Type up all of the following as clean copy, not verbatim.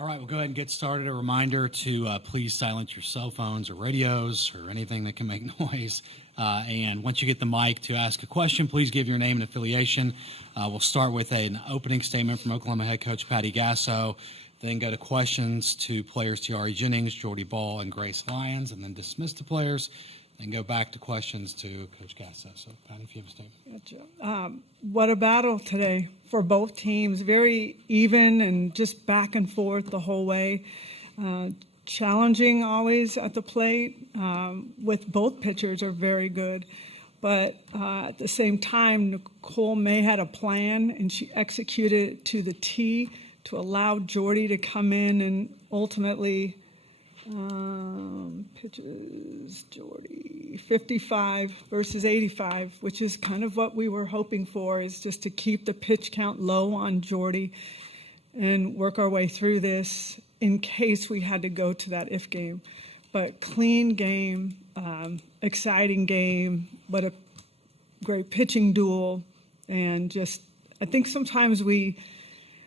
All right, we'll go ahead and get started. A reminder to please silence your cell phones or radios or anything that can make noise. And once you get the mic to ask a question, please give your name and affiliation. We'll start with an opening statement from Oklahoma head coach Patty Gasso, then go to questions to players Tiare Jennings, Jordy Ball, and Grace Lyons, and then dismiss the players and go back to questions to Coach Gasso. So, Patty, if you have a statement. Gotcha. What a battle today for both teams. Very even and just back and forth the whole way. Challenging always at the plate with both pitchers are very good. But at the same time, Nicole May had a plan, and she executed it to the T to allow Jordy to come in and ultimately pitches Jordy 55 versus 85, which is kind of what we were hoping for, is just to keep the pitch count low on Jordy and work our way through this in case we had to go to that if game. But clean game, exciting game, but a great pitching duel. And just, I think sometimes we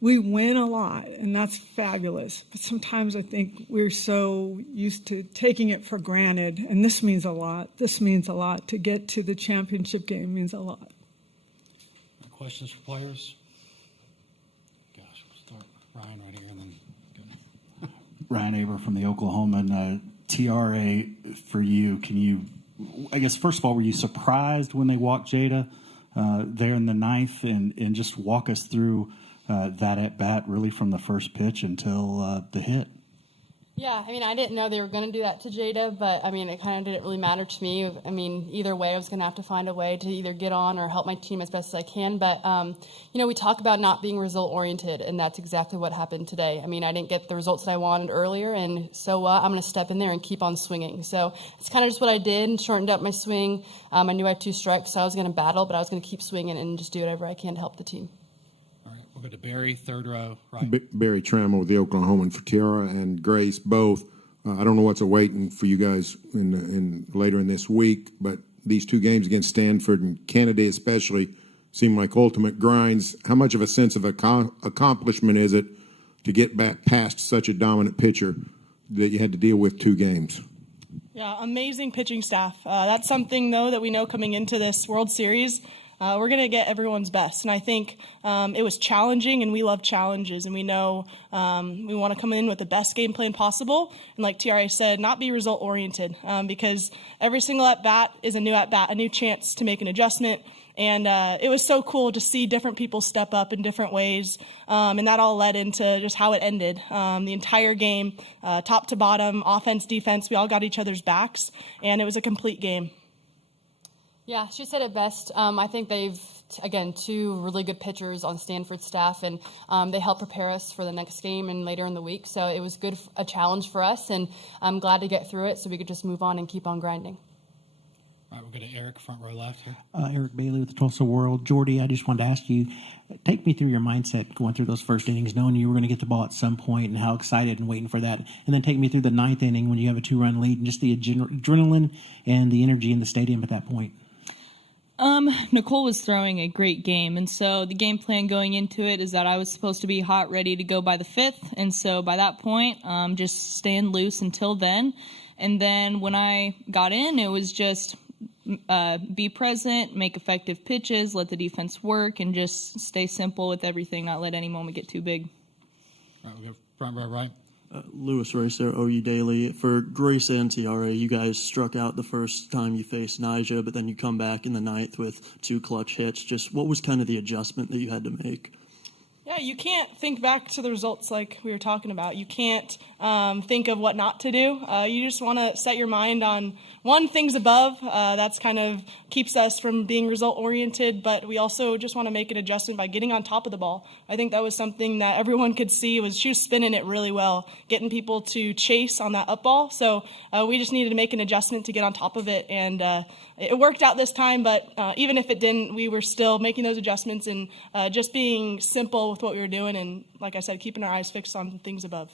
win a lot, and that's fabulous. But sometimes I think we're so used to taking it for granted, and this means a lot. This means a lot. To get to the championship game means a lot. Questions for players? Gosh, we'll start Ryan right here and then go. Ryan Aber from the Oklahoman. Tiare, for you, can you, I guess, first of all, were you surprised when they walked Jada there in the ninth, and just walk us through that at-bat really from the first pitch until the hit? Yeah, I mean, I didn't know they were going to do that to Jada, but, I mean, it kind of didn't really matter to me. I mean, either way, I was going to have to find a way to either get on or help my team as best as I can. But, you know, we talk about not being result-oriented, and that's exactly what happened today. I mean, I didn't get the results that I wanted earlier, and so I'm going to step in there and keep on swinging. So it's kind of just what I did, and shortened up my swing. I knew I had 2 strikes, so I was going to battle, but I was going to keep swinging and just do whatever I can to help the team. We'll go to Barry, third row, right. Barry Trammell with the Oklahoman for Tiare and Grace both. I don't know what's awaiting for you guys in later in this week, but these 2 games against Stanford and Kennedy especially seem like ultimate grinds. How much of a sense of accomplishment is it to get back past such a dominant pitcher that you had to deal with 2 games? Yeah, amazing pitching staff. That's something, though, that we know coming into this World Series. We're going to get everyone's best. And I think it was challenging, and we love challenges. And we know we want to come in with the best game plan possible. And like Tiare said, not be result-oriented, because every single at-bat is a new at-bat, a new chance to make an adjustment. And it was so cool to see different people step up in different ways. And that all led into just how it ended. The entire game, top to bottom, offense, defense, we all got each other's backs. And it was a complete game. Yeah, she said it best. I think they've, again, 2 really good pitchers on Stanford's staff, and they help prepare us for the next game and later in the week. So it was good, a challenge for us, and I'm glad to get through it so we could just move on and keep on grinding. All right, we'll go to Eric, front row left here. Eric Bailey with the Tulsa World. Jordy, I just wanted to ask you, take me through your mindset going through those first innings, knowing you were going to get the ball at some point and how excited and waiting for that. And then take me through the 9th inning when you have a 2-run lead and just the adrenaline and the energy in the stadium at that point. Nicole was throwing a great game, and so the game plan going into it is that I was supposed to be hot, ready to go by the 5th, and so by that point, just staying loose until then. And then when I got in, it was just be present, make effective pitches, let the defense work, and just stay simple with everything, not let any moment get too big. All right, we'll go front row right. Lewis Racer, OU Daily. For Grace and Tiare, you guys struck out the first time you faced Nyjah, but then you come back in the 9th with 2 clutch hits. Just what was kind of the adjustment that you had to make? Yeah, you can't think back to the results like we were talking about. You can't think of what not to do. You just want to set your mind on, one, things above. That's kind of keeps us from being result-oriented, but we also just want to make an adjustment by getting on top of the ball. I think that was something that everyone could see. She was spinning it really well, getting people to chase on that up ball. So we just needed to make an adjustment to get on top of it, and it worked out this time, but even if it didn't, we were still making those adjustments and just being simple with what we were doing, and like I said, keeping our eyes fixed on things above.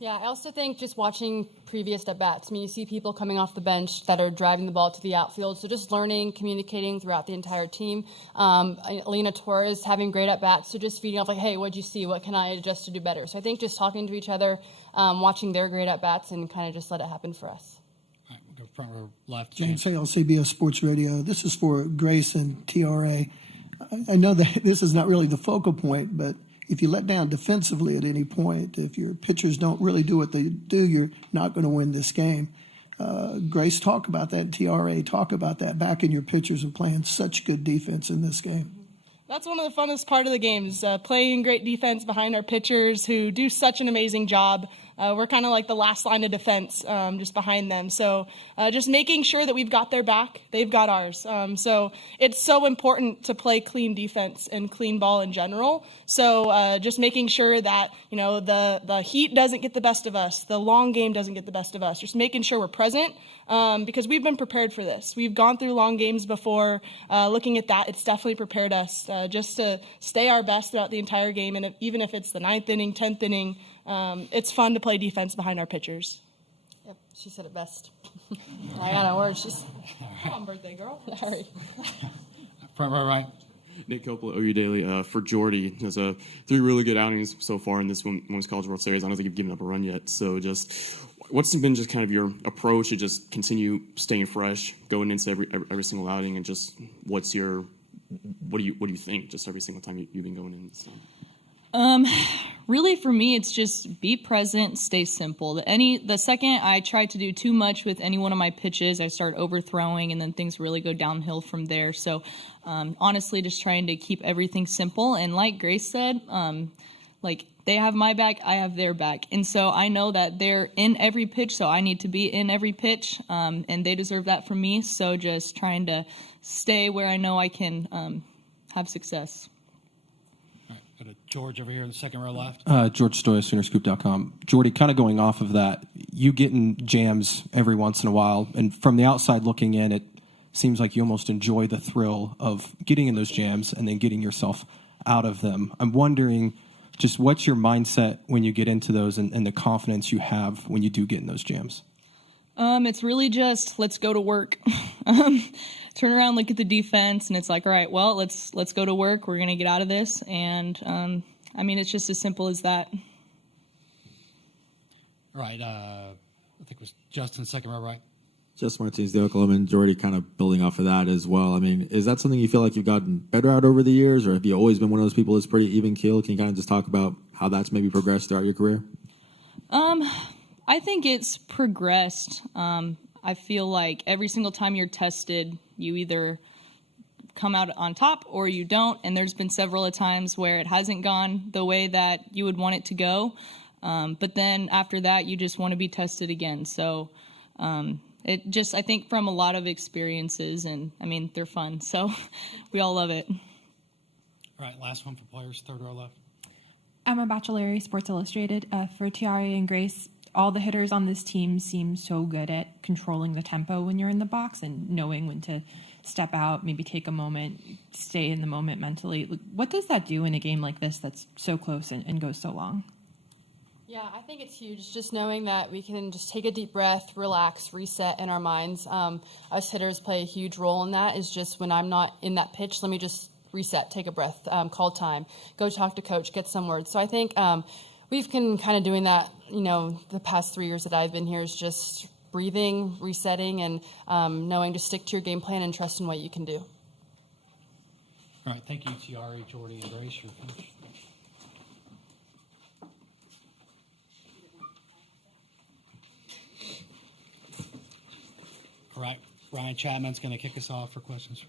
Yeah, I also think just watching previous at-bats, I mean, you see people coming off the bench that are driving the ball to the outfield, so just learning, communicating throughout the entire team. Alina Torres having great at-bats, so just feeding off like, hey, what'd you see? What can I adjust to do better? So I think just talking to each other, watching their great at-bats, and kind of just let it happen for us. All right, we'll go front row left. James Hale, CBS Sports Radio. This is for Grace and TRA. I know that this is not really the focal point, but if you let down defensively at any point, if your pitchers don't really do what they do, you're not going to win this game. Grace, talk about that. TRA, talk about that. Backing your pitchers and playing such good defense in this game. That's one of the funnest part of the games, playing great defense behind our pitchers who do such an amazing job. We're kind of like the last line of defense just behind them. So just making sure that we've got their back, they've got ours. So it's so important to play clean defense and clean ball in general. So just making sure that, you know, the heat doesn't get the best of us, the long game doesn't get the best of us. Just making sure we're present because we've been prepared for this. We've gone through long games before. Looking at that, it's definitely prepared us just to stay our best throughout the entire game. And even if it's the 9th inning, 10th inning, it's fun to play defense behind our pitchers. Yep, she said it best. I got no words. She's come on, birthday girl. Sorry. Front row right. Nick Coppola, OU Daily. For Jordy, there's 3 really good outings so far in this Women's College World Series. I don't think you've given up a run yet. So just what's been just kind of your approach to just continue staying fresh, going into every single outing, and just what do you think just every single time you've been going in? So. Really for me, it's just be present, stay simple. The second I try to do too much with any one of my pitches, I start overthrowing, and then things really go downhill from there. So, honestly, just trying to keep everything simple. And like Grace said, like they have my back, I have their back. And so I know that they're in every pitch, so I need to be in every pitch, and they deserve that from me. So just trying to stay where I know I can have success. Go to George over here in the second row left. George Stoya, Soonerscoop.com. Jordy, kind of going off of that, you getting jams every once in a while, and from the outside looking in, it seems like you almost enjoy the thrill of getting in those jams and then getting yourself out of them. I'm wondering, just what's your mindset when you get into those and the confidence you have when you do get in those jams? It's really just let's go to work. Turn around, look at the defense, and it's like, all right, well, let's go to work. We're gonna get out of this, and I mean, it's just as simple as that. All right, I think it was Justin, second row right. Justin Martinez, the Oklahoma, and Jordy kind of building off of that as well. I mean, is that something you feel like you've gotten better at over the years, or have you always been one of those people that's pretty even keeled? Can you kind of just talk about how that's maybe progressed throughout your career? I think it's progressed. I feel like every single time you're tested, you either come out on top or you don't. And there's been several times where it hasn't gone the way that you would want it to go. But then after that, you just want to be tested again. So it just, I think from a lot of experiences, and I mean, they're fun. So we all love it. All right, last one for players, third row left. Emma Bachelari, Sports Illustrated. For Tiara and Grace, all the hitters on this team seem so good at controlling the tempo when you're in the box and knowing when to step out, maybe take a moment, stay in the moment mentally. What does that do in a game like this that's so close and goes so long? Yeah, I think it's huge. Just knowing that we can just take a deep breath, relax, reset in our minds. Us hitters play a huge role in that. Is just when I'm not in that pitch, let me just reset, take a breath, call time, go talk to coach, get some words. So I think we've been kind of doing that, the past 3 years that I've been here is just breathing, resetting, and knowing to stick to your game plan and trust in what you can do. All right, thank you, Tiara, Jordy, and Grace. You're finished. All right, Ryan Chapman's going to kick us off for questions.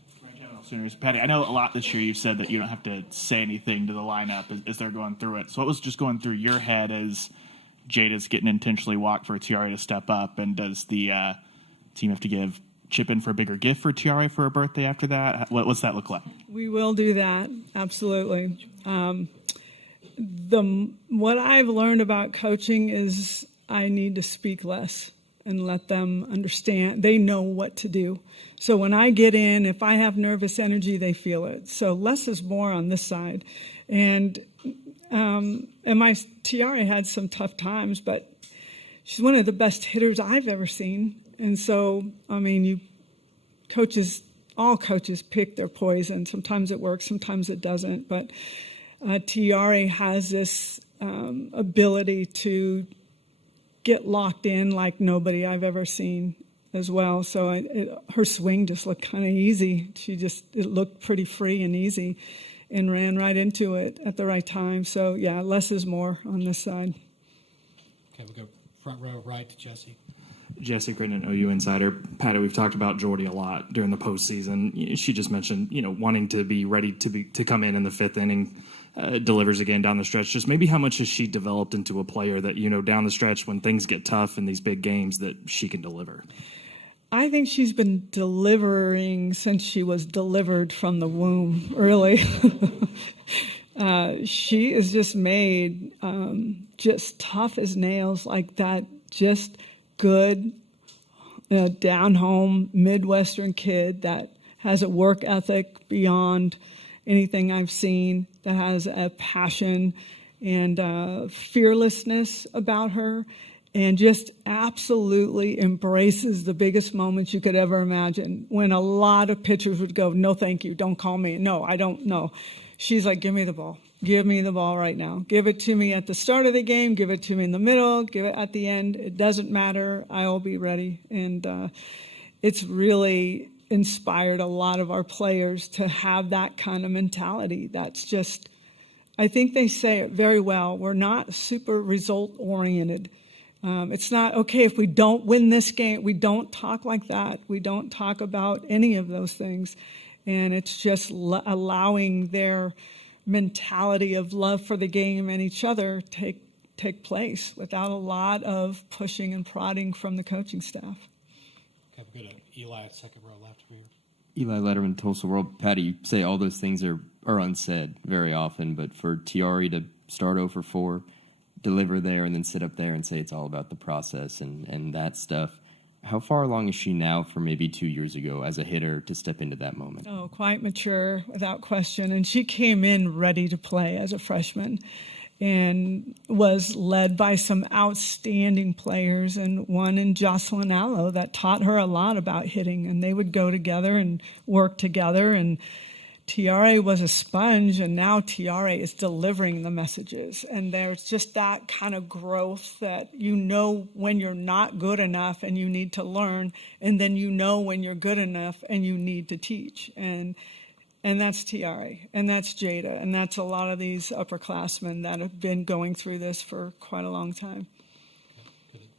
Sooners. Patty, I know a lot this year you've said that you don't have to say anything to the lineup as they're going through it. So what was just going through your head as Jada's getting intentionally walked for Tiara to step up, and does the team have to chip in for a bigger gift for Tiara for her birthday after that? What's that look like? We will do that, absolutely. What I've learned about coaching is I need to speak less and let them understand. They know what to do. So when I get in, if I have nervous energy, they feel it. So less is more on this side. And my Tiara had some tough times, but she's one of the best hitters I've ever seen. And so, I mean, all coaches pick their poison. Sometimes it works, sometimes it doesn't. But Tiare has this ability to get locked in like nobody I've ever seen as well. So her swing just looked kind of easy. It looked pretty free and easy and ran right into it at the right time. So, yeah, less is more on this side. Okay, we'll go front row right to Jesse. Jesse Crittenden, OU Insider. Patty, we've talked about Jordy a lot during the postseason. She just mentioned, wanting to be ready to come in the fifth inning, delivers again down the stretch. Just maybe how much has she developed into a player that, down the stretch when things get tough in these big games that she can deliver? I think she's been delivering since she was delivered from the womb, really. She is just made just tough as nails, like that, just good, down-home Midwestern kid that has a work ethic beyond anything I've seen, that has a passion and fearlessness about her, and just absolutely embraces the biggest moments you could ever imagine. When a lot of pitchers would go, no, thank you, don't call me. No, I don't know. She's like, give me the ball. Give me the ball right now. Give it to me at the start of the game. Give it to me in the middle. Give it at the end. It doesn't matter. I'll be ready. And it's really inspired a lot of our players to have that kind of mentality. That's just, I think they say it very well. We're not super result-oriented. It's not, okay, if we don't win this game, we don't talk like that. We don't talk about any of those things. And it's just allowing their mentality of love for the game and each other take place without a lot of pushing and prodding from the coaching staff. Okay, we'll go to Eli, second row left over here. Eli Letterman, Tulsa World. Patty, you say all those things are unsaid very often, but for Tiare to start 0 for 4, deliver there, and then sit up there and say it's all about the process and that stuff, how far along is she now from maybe 2 years ago as a hitter to step into that moment? Oh, quite mature, without question. And she came in ready to play as a freshman and was led by some outstanding players, and one in Jocelyn Allo that taught her a lot about hitting. And they would go together and work together. And Tiare was a sponge, and now Tiare is delivering the messages. And there's just that kind of growth that when you're not good enough and you need to learn, and then when you're good enough and you need to teach. And that's Tiare, and that's Jada, and that's a lot of these upperclassmen that have been going through this for quite a long time.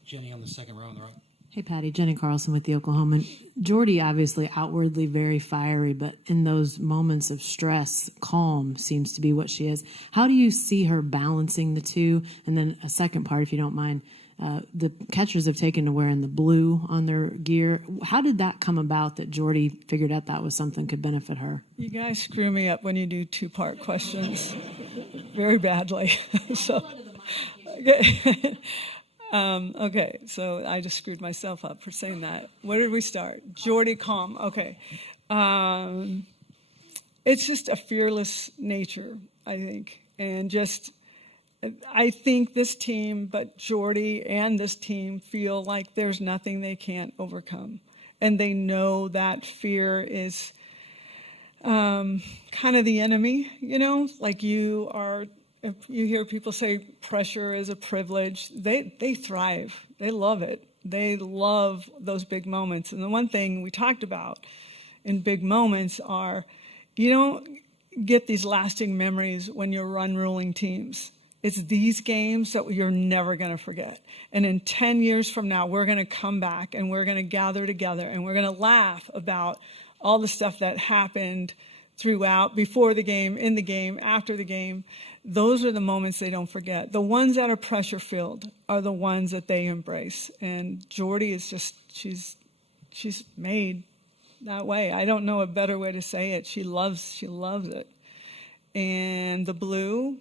Jenny on the second row on the right. Hey, Patty. Jenny Carlson with the Oklahoman. Jordy, obviously outwardly very fiery, but in those moments of stress, calm seems to be what she is. How do you see her balancing the two? And then a second part, if you don't mind, the catchers have taken to wearing the blue on their gear. How did that come about that Jordy figured out that was something could benefit her? You guys screw me up when you do two-part questions very badly. Okay, so I just screwed myself up for saying that. Where did we start? Jordy calm. Okay. It's just a fearless nature, I think. And I think this team, but Jordy and this team feel like there's nothing they can't overcome. And they know that fear is kind of the enemy, like if you hear people say pressure is a privilege, they thrive. They love it. They love those big moments. And the one thing we talked about in big moments are you don't get these lasting memories when you're run-ruling teams. It's these games that you're never going to forget. And in 10 years from now, we're going to come back and we're going to gather together and we're going to laugh about all the stuff that happened throughout, before the game, in the game, after the game. Those are the moments they don't forget. The ones that are pressure-filled are the ones that they embrace. And Jordy is just, she's made that way. I don't know a better way to say it. She loves it. And the blue,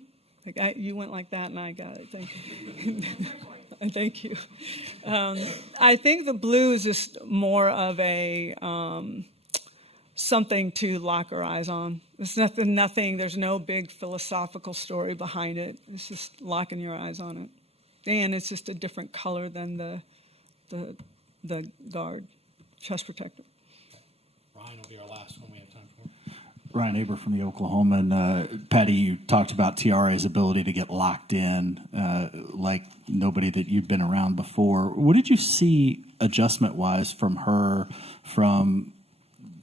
you went like that and I got it. Thank you. Thank you. I think the blue is just more of a something to lock our eyes on. It's nothing, there's no big philosophical story behind it. It's just locking your eyes on it. and it's just a different color than the guard chest protector. Ryan will be our last one we have time for. Ryan Aber from the Oklahoman. Patty, you talked about TRA's ability to get locked in like nobody that you've been around before. What did you see adjustment-wise from her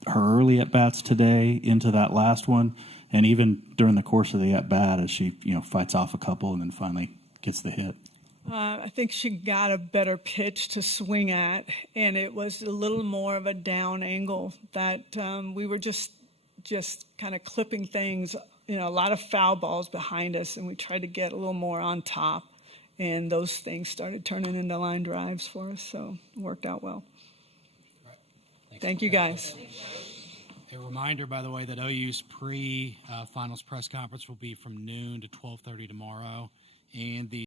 early at-bats today into that last one, and even during the course of the at-bat as she fights off a couple and then finally gets the hit? I think she got a better pitch to swing at, and it was a little more of a down angle that we were just kind of clipping things, a lot of foul balls behind us, and we tried to get a little more on top, and those things started turning into line drives for us, so it worked out well. Thank you, guys. A reminder, by the way, that OU's pre-finals press conference will be from noon to 12:30 tomorrow, and the